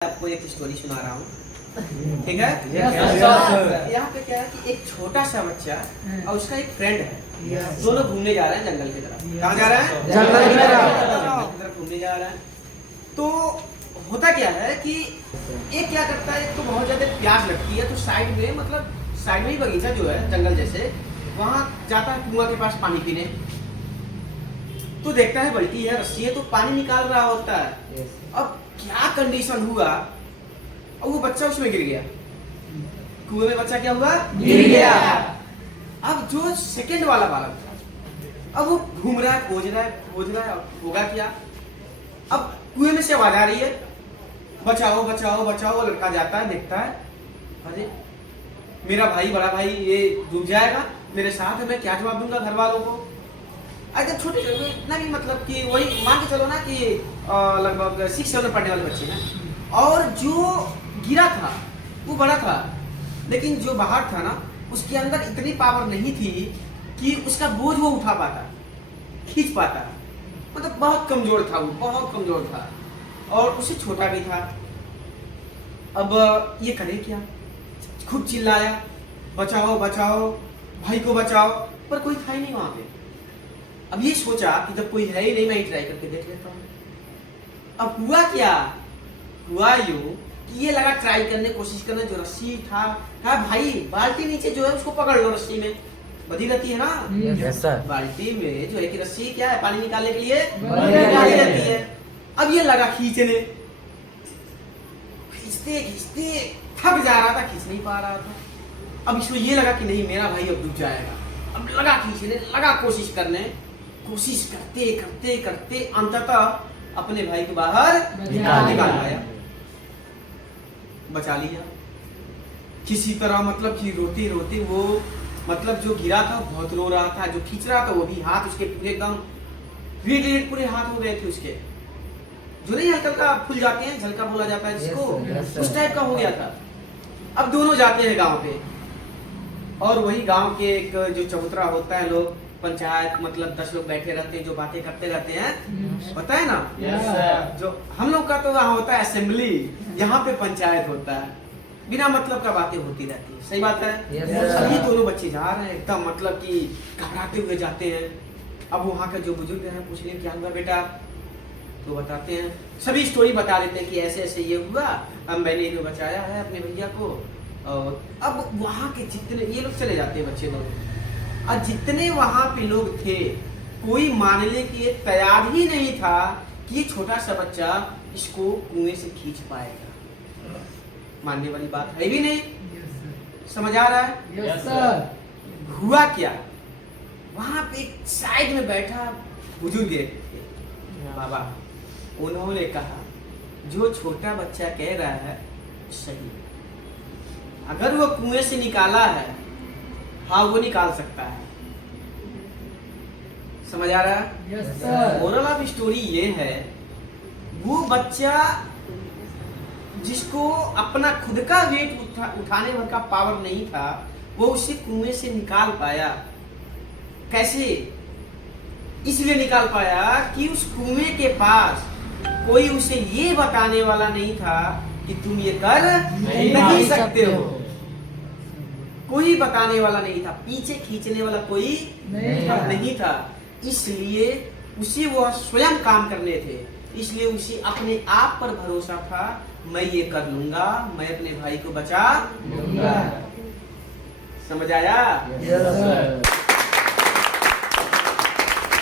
आपको एक स्टोरी सुना रहा हूँ, ठीक है। यहाँ पे क्या है कि एक छोटा सा बच्चा और उसका एक फ्रेंड है, दोनों घूमने जा रहे हैं जंगल की तरफ। कहाँ जा रहे हैं? जंगल की तरफ घूमने जा रहे हैं। तो होता क्या है कि एक क्या करता है, एक तो बहुत ज्यादा प्यास लगती है, तो साइड में मतलब साइड में ही बगीचा जो है जंगल जैसे, वहाँ जाता है कुआं के पास पानी पीने। तो देखता है बल्टी है, रस्सी है, तो पानी निकाल रहा होता है। अब क्या कंडीशन हुआ, और वो बच्चा उसमें गिर गया, कुएं में बच्चा क्या हुआ, गिर गया। अब जो सेकंड वाला बालक था, अब वो घूम रहा है, खोज रहा है, होगा क्या। अब कुएं में से आवाज आ रही है, बचाओ बचाओ बचाओ। लड़का जाता है, देखता है, अरे मेरा भाई, बड़ा भाई ये डूब जाएगा, मेरे साथ है, मैं क्या जवाब दूंगा घर वालों को। अगर छोटे इतना भी मतलब कि वही मान के चलो ना कि लगभग 6-7 में पढ़ने वाले बच्चे हैं, और जो गिरा था वो बड़ा था, लेकिन जो बाहर था ना उसके अंदर इतनी पावर नहीं थी कि उसका बोझ वो उठा पाता, खींच पाता, मतलब बहुत कमजोर था, वो बहुत कमजोर था, और उससे छोटा भी था। अब ये करे क्या, खूब चिल्लाया, बचाओ बचाओ, भाई को बचाओ, पर कोई था ही नहीं वहां पे। अब ये सोचा कि जब कोई है ही नहीं, मैं ट्राई करके देख लेता हूँ। अब हुआ क्या, हुआ यूं कि ये लगा ट्राई करने, कोशिश करने, जो रस्सी था, कहा भाई बाल्टी नीचे जो है उसको पकड़ लो, रस्सी में बंधी रहती है ना। Yes sir. बाल्टी में जो है कि रस्सी क्या है, पानी निकालने के लिए बंधी रहती है। अब ये लगा खींचने, खींचते खींचते थक जा रहा था, खींच नहीं पा रहा था। अब इसको ये लगा कि नहीं मेरा भाई अब डूब जाएगा। अब लगा खींचने, लगा कोशिश करने, कोशिश करते करते करते अंततः अपने भाई को बाहर निकाल आया, बचा लिया किसी तरह। मतलब कि रोते रोते वो, मतलब जो गिरा था बहुत रो रहा था, जो खींच रहा था वो भी, हाथ उसके पूरे एकदम रेड पूरे हाथ हो गए थे उसके, जो नहीं हल्का हल्का फूल जाते हैं, झलका बोला जाता है जिसको, उस टाइप का हो गया था। अब दोनों जाते हैं गांव पे, और वही गांव के एक जो चबूतरा होता है, लोग पंचायत मतलब 10 लोग बैठे रहते हैं, जो बातें करते रहते हैं, पता है ना। जो हम लोग का तो वहाँ होता है असेंबली, यहाँ पे पंचायत होता है, बिना मतलब का बातें होती रहती है। सही बात है। सभी दोनों बच्चे जा रहे हैं एकदम मतलब कि घबराते हुए जाते हैं। अब वहाँ का जो बुजुर्ग है पूछ रहे क्या हुआ बेटा, तो बताते हैं, सभी स्टोरी बता देते हैं कि ऐसे ऐसे ये हुआ, अब मैंने इन्हें बचाया है अपने भैया को। और अब वहाँ के जितने ये लोग चले जाते हैं बच्चे लोग, और जितने वहां पे लोग थे, कोई मानने के लिए तैयार ही नहीं था कि ये छोटा सा बच्चा इसको कुएं से खींच पाएगा। मानने वाली बात है भी नहीं। समझ आ रहा है? Yes sir. हुआ क्या, वहां पे एक साइड में बैठा बुजुर्ग बाबा, उन्होंने कहा जो छोटा बच्चा कह रहा है सही, अगर वो कुएं से निकाला है, हाँ वो निकाल सकता है। समझ आ रहा है? Yes sir. Moral of story ये है, वो बच्चा जिसको अपना खुद का वेट उठाने भर का पावर नहीं था, वो उसे कुएं से निकाल पाया। कैसे? इसलिए निकाल पाया कि उस कुएं के पास कोई उसे ये बताने वाला नहीं था कि तुम ये कर नहीं सकते हो। कोई बताने वाला नहीं था, पीछे खींचने वाला कोई नहीं था। इसलिए उसे वो स्वयं काम करने थे, इसलिए उसे अपने आप पर भरोसा था, मैं ये कर लूंगा, मैं अपने भाई को बचा लूंगा। समझ आया? Yes sir.